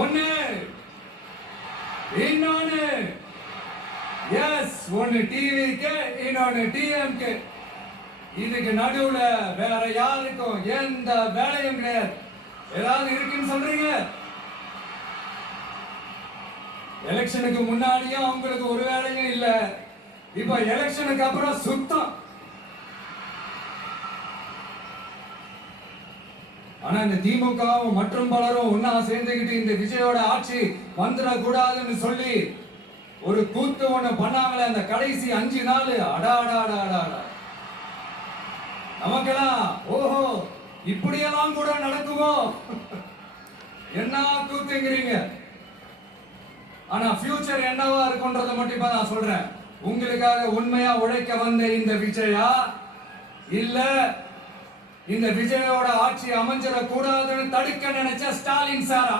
ஒண்ணு இன்னொன்னு எஸ், ஒன்னு டிவிக்கு இன்னொன்னு டிஎம்கே. இதுக்கு நடுவுல வேற யாருக்கும் எந்த வேலையும் கிடையாது. ஏதாவது இருக்குன்னு சொல்றீங்க? எலெக்ஷனுக்கு முன்னாடியும் அவங்களுக்கு ஒரு வேலையும் இல்ல, இப்ப எலெக்ஷனுக்கு அப்புறம் சுத்தம். ஆனா இந்த திமுகவும் மற்றும் பலரும் ஒன்னா சேர்ந்துகிட்டு இந்த விஜயோட ஆட்சி வந்துடக்கூடாதுன்னு சொல்லி ஒரு கூத்து ஒண்ணு பண்ணாங்களே அந்த கடைசி 5 நாள். அடாடாடாடா, நமக்கெல்லாம் ஓஹோ இப்படியெல்லாம் கூட நடக்குமோ என்ன கூத்துங்கிறீங்க. ஆனா ஃபியூச்சர் என்னவா இருக்குன்றத மட்டும் இப்ப நான் சொல்றேன். உங்களுக்காக உண்மையா உழைக்க வந்த இந்த விஜயா, இல்ல இந்த விஜயோட ஆட்சி அமைஞ்சிட கூடாதுன்னு தடுக்க நினைச்ச ஸ்டாலின் சாரா?